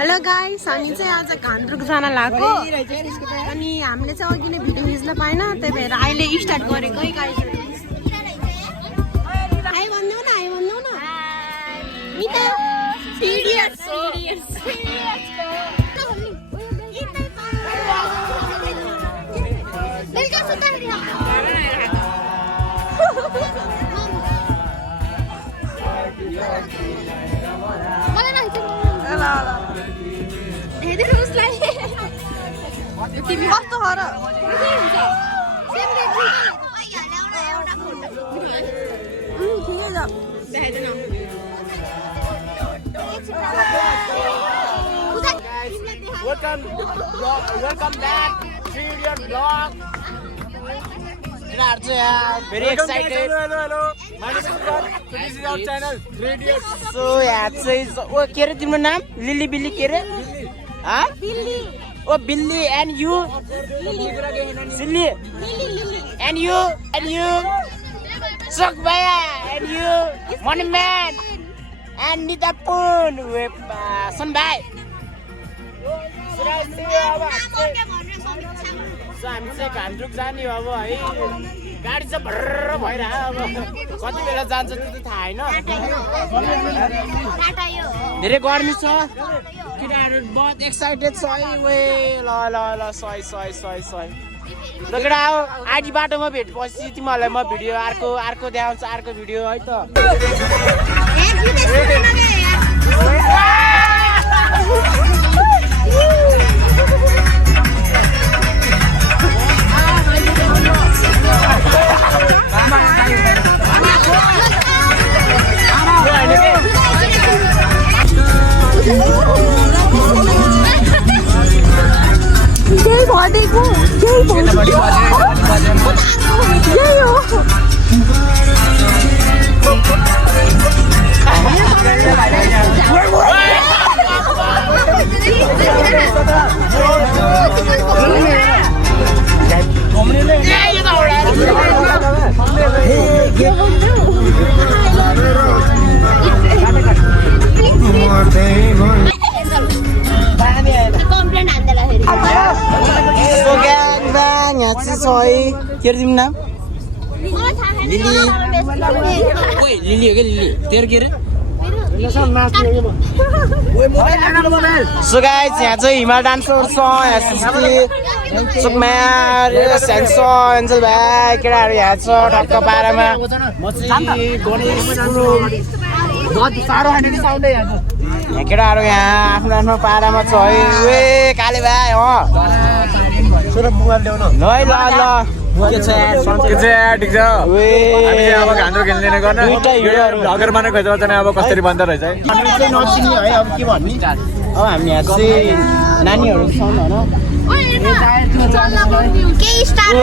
Hello guys, हामी चाहिँ आज घान्द्रुक जान लाग्यो अनि हामीले चाहिँ अघि नै भिडियो खिच्न पाएन, त्यही भएर अहिले स्टार्ट गरेको है गाइस। हाय भन्नु न, हाय भन्नु न। मिता इडियट्स बेलका सुता हेरेर उसलाई तिमी कस्तो हो र Welcome back to your vlog. Very excited. Hello. My name is Furkan. This is our channel. So yeah, oh, के रे तिम्रो नाम? लिली बिल्ली के रे? हाँ? बिल्ली। Oh, Billy and you? Silly. And you? Sok Baya and you? Money Man and Nita Poon with Sunbai. हामी चाहिँ घान्द्रुक जाने अब है गाडी चाहिँ भर्र भइरह्यो अब कति बेला जान्छ त्यो त थाहा होइन धेरै गर्मी छ केटाहरू बहुत एक्साइटेड छ है वे ल ल केटा अब आधी बाटोमा भेटेपछि तिमीहरूलाई म भिडियो अर्को देखाउँछु अर्को भिडियो है त के तिम्रो नाम लिली लिली हो क्या लिली तेरो के रे सो गाइस यहाँ चाहिँ हिमाल डान्सर छ सुकमा सेन्सो एन्जल भाइ केटाहरू यहाँ छ ठक्क पारामा यहाँ केटाहरू यहाँ आफ्नो पारामा छ है वे काले भाइ ल के छ ठिक छ हामी अब घान्द्रुक खेल्दैन गर्न भ्लगरमा नै खोजेर चाहिँ अब कसरी बन्द रहेछ है नचिन्ने है अब के भन्ने अब हामी यहाँ चाहिँ नानीहरू छौँ होइन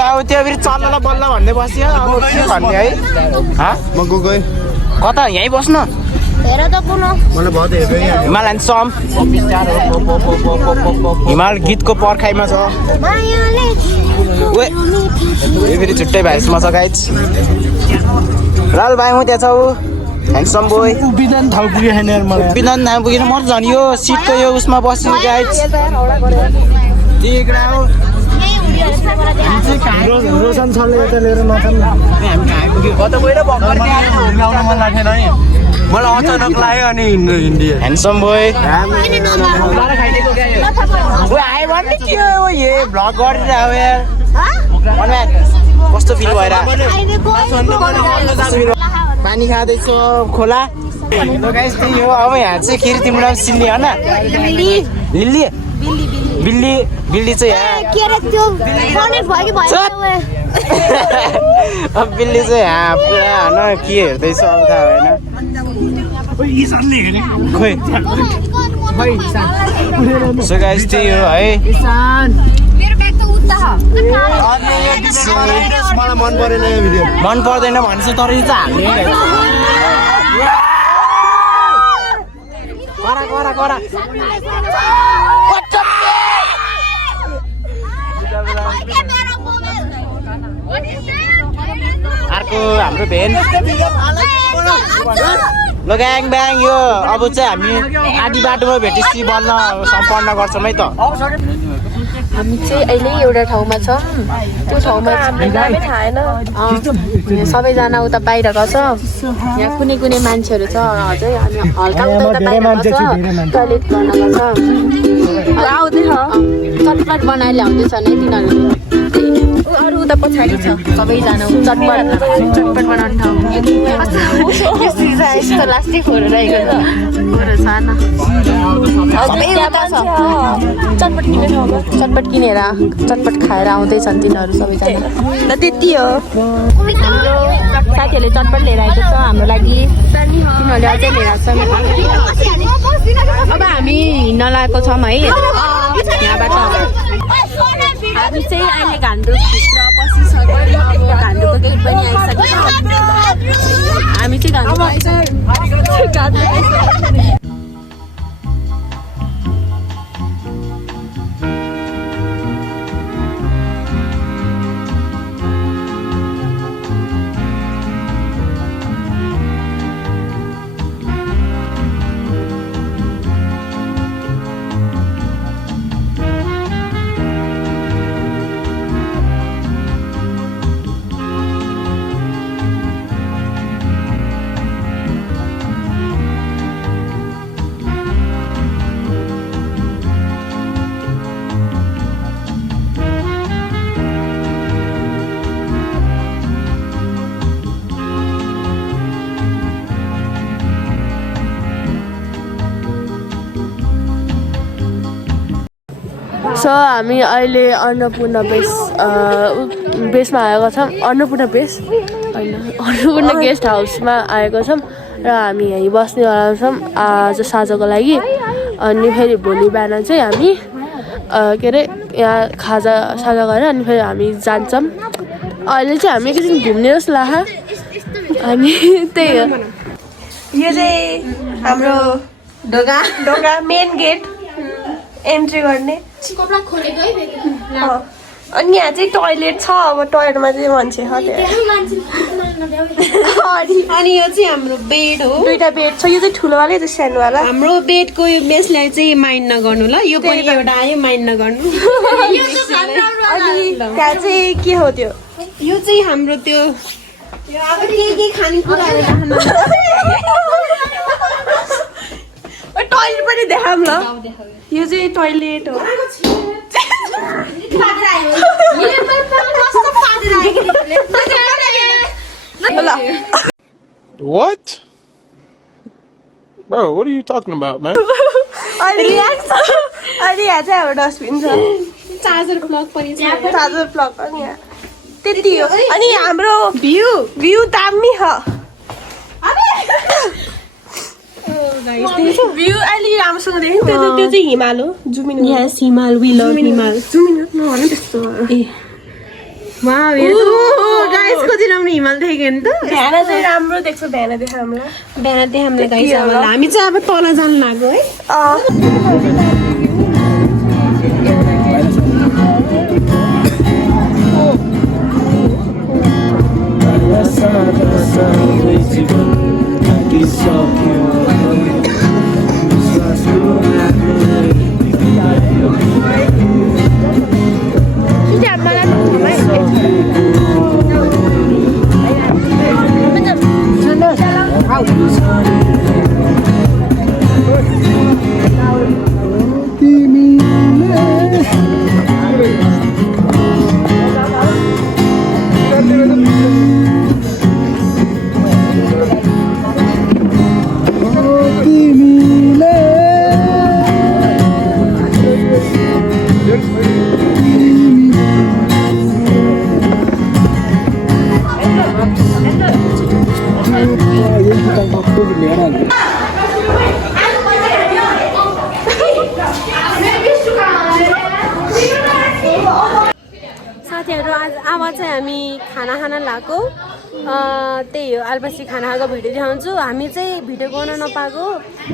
अब त्यो फेरि चल्ल बल्ल भन्दै बस्यो अब के भन्ने है म गए कता यहीँ बस्नु हिमाल एन्ड सम हिमाल गीतको पर्खाइमा छ यो फेरि छुट्टै भाइसमा छ गाइज लाल भाइ म त्यहाँ छ ऊ ह्यान्डसम बोय बिदान ठाउँ पुगेन बिदान ठाउँ पुगेन म झन् यो सिटको यो उसमा बस्छु गाइज रोशन सरले यता लिएर नछन् हामी कहाँ आइपुग्यो कता गएर भर्खर ल्याउन मन लागेन नि मलाई अचानक लाग्यो अनि हिन्दी ह्यान्डसम बोय आयो भन्ने के हो ये भ्लग गरिरहेको यार कस्तो फिल भएर पानी खाँदैछु खोला गाइस त्यही हो अब यहाँ चाहिँ के अरे तिम्रो नाम सिल्ली होइन लिल्ली बिल्ली चाहिँ अब बिल्ली चाहिँ यहाँ पुरा होइन के हेर्दैछ अब थाहा भएन सो गाइस त्यही हो है मलाई मन परेन यो भिडियो मन पर्दैन भन्छ तर यो चाहिँ हाल्ने अर्को हाम्रो भेन ल ग्याङ ब्याङ यो अब चाहिँ हामी आधी बाटोमा भेटेपछि बन्न सम्पन्न गर्छौँ है त हामी चाहिँ अहिले एउटा ठाउँमा छौँ त्यो ठाउँमा हामीलाई नामै थाहा छैन सबैजना उता बाहिर गछ यहाँ कुनै कुनै मान्छेहरू छ अझै अनि हल्का उता बाहिर गछ टोयलेट गर्न गछ आउँदैछ चटपट बनाएर ल्याउँदैछ नि तिनीहरू अरू उता पछाडि छ सबैजना चटपट बनाउने ठाउँ यस्तो लास्टै खोरो रहेको छ चटपट किनेर चटपट खाएर आउँदैछन् तिनीहरू सबैजना ल त्यति हो हाम्रो साथीहरूले चटपट लिएर आएको छ हाम्रो लागि तिनीहरूले अझै लिएर आएको छ अब हामी हिँड्न लागेको छौँ है यहाँबाट हामी चाहिँ अहिले घान्द्रुकभित्र पसिसक्यो अब घान्द्रुकको गेट पनि आइसकेको छ हामी चाहिँ घान्द्रुक सो हामी अहिले अन्नपूर्ण बेसमा आएको छौँ अन्नपूर्ण बेस होइन अन्नपूर्ण गेस्ट हाउसमा आएको छौँ र हामी यहीँ बस्नेवाला छौँ आज साँझको लागि अनि फेरि भोलि बिहान चाहिँ हामी के अरे यहाँ खाजा साजा गरेर अनि फेरि हामी जान्छौँ अहिले चाहिँ हामी एकैछिन घुम्ने जस्तो लाग्छ अनि त्यही हो यो चाहिँ हाम्रो ढोका मेन गेट एन्ट्री गर्ने अनि यहाँ चाहिँ टोयलेट छ अब टोयलेटमा चाहिँ मान्छे छ अनि यो चाहिँ हाम्रो बेड हो दुईटा बेड छ यो चाहिँ ठुलोवाला चाहिँ सानोवाला हाम्रो बेडको यो बेसलाई चाहिँ माइन्ड नगर्नु ल यो पनि एउटा आयो माइन्ड नगर्नु अनि त्यहाँ चाहिँ के हो त्यो यो चाहिँ हाम्रो त्यो अब के खानेकुराहरू राख्नु टोयलेट पनि देखाऊँ ल यो चाहिँ टोयलेट हो What? Bro, what are you talking about, man? अनि यहाँ चाहिँ हाम्रो डस्टबिन छ चार्जर प्लग पनि छ चार्जर प्लग पनि यहाँ त्यति हो अनि हाम्रो भ्यू दामी छ भ्यू अहिले राम्रोसँग देख्यो त्यो चाहिँ हिमाल हो जुमिन यस हिमाल विलर हिमाल जुमिन नभन्नु त्यस्तो ए वाह गाइस कति राम्रो हिमाल देखेको नि त बिहान चाहिँ राम्रो देख्छ बिहान देखाउँ हामीलाई बिहान देखाउँला गाइस हामी चाहिँ अब तल जान लाग्यो है साथीहरू अब चाहिँ हामी खाना खान लागेको त्यही हो आलबासी खाना खाएको भिडियो देखाउँछु हामी चाहिँ भिडियो बनाउन नपाएको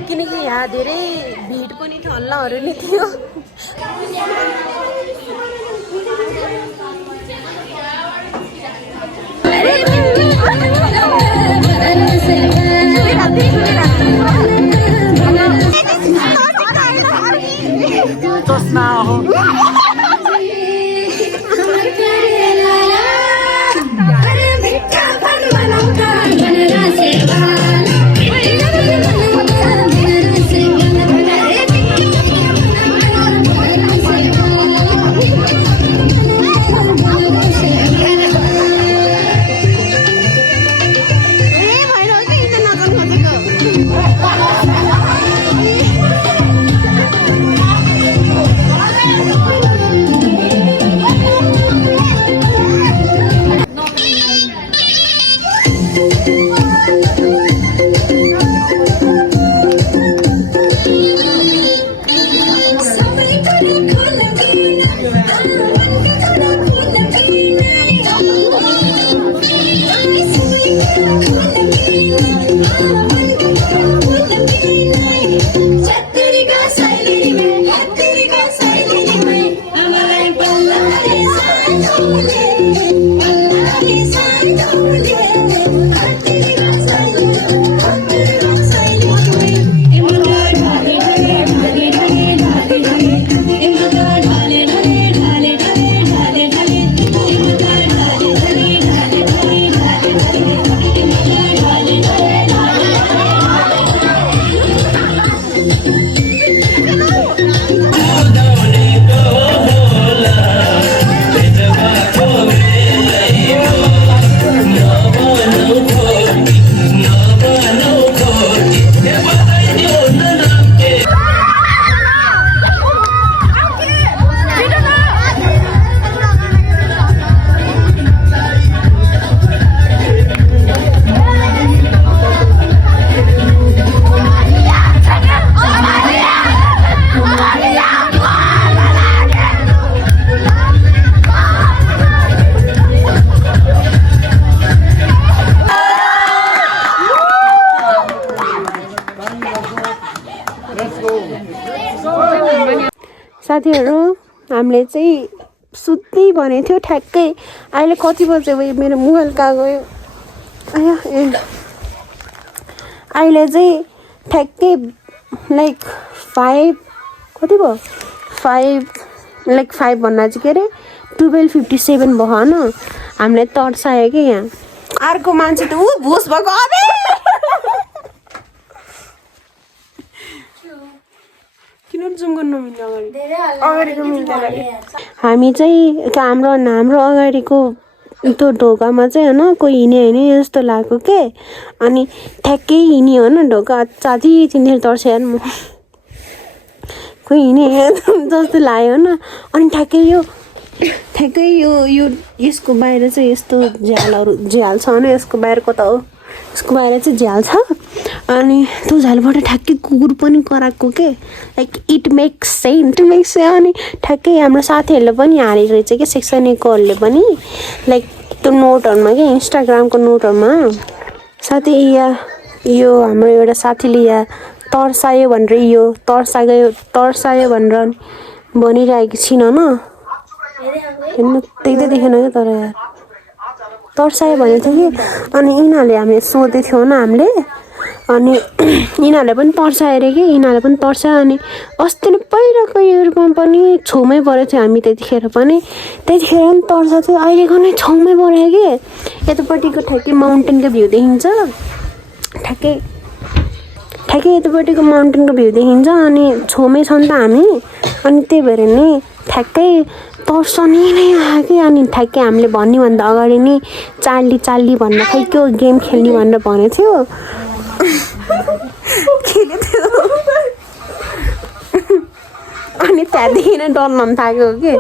किनकि यहाँ धेरै भिड पनि थियो हल्लाहरू नि थियो चस्मा हो साथीहरू हामीले चाहिँ सुत्दै भनेको थियो ठ्याक्कै अहिले कति बज्यो मेरो मोबाइल कहाँ गयो आया ए अहिले चाहिँ ठ्याक्कै लाइक 5 कति भयो 5 भन्दा चाहिँ के अरे 12:57 भयो होइन हामीलाई तर्सायो कि यहाँ अर्को मान्छे त ऊ भुस भएको अबे किन जुम गर्नु मिल्छ अगाडिको मिल्दैन हामी चाहिँ हाम्रो अगाडिको त्यो ढोकामा चाहिँ होइन कोही हिँड्यो जस्तो लाग्यो के अनि ठ्याक्कै हिँड्यो होइन ढोका चाची तिनीहरू तर्स्यो म कोही हिँड्यो जस्तो लाग्यो होइन अनि ठ्याक्कै यो यसको बाहिर चाहिँ यस्तो झ्याल छ होइन यसको बाहिर कता हो यसको बाहिर चाहिँ झ्याल छ अनि त्यो झ्यालबाट ठ्याक्कै कुकुर पनि कराएको के लाइक इट मेक्स सेन्स अनि ठ्याक्कै हाम्रो साथीहरूले पनि हालेको रहेछ कि सेक्सन एकोहरूले पनि लाइक त्यो नोटहरूमा क्या इन्स्टाग्रामको नोटहरूमा साथी यो हाम्रो एउटा साथीले यहाँ तर्सायो भनेर तर्सायो भनेर भनिरहेको छिन् होइन हेर्नु देख्दै देखेन क्या तर यार तर्सायो भनेको थियो कि अनि यिनीहरूले हामीले सोधेको थियो होइन हामीले अनि यिनीहरूले पनि तर्सायो अरे कि यिनीहरूले पनि तर्सायो अनि अस्ति नै पहिलाको इयरमा पनि छेउमै परेको थियो हामी त्यतिखेर पनि तर्सा थियो अहिलेको नै छेउमै पऱ्यो कि यतापट्टिको ठ्याक्कै माउन्टेनको भ्यू देखिन्छ ठ्याक्कै यतापट्टिको माउन्टेनको भ्यू देखिन्छ अनि छेउमै छ नि त हामी अनि त्यही भएर नि ठ्याक्कै तर्सनी नै आयो कि अनि ठ्याक्कै हामीले भन्नुभन्दा अगाडि नै चार्ली भनेर खै त्यो गेम खेल्ने भनेर भनेको थियो अनि त्यहाँदेखि नै डर मन थाक्यो कि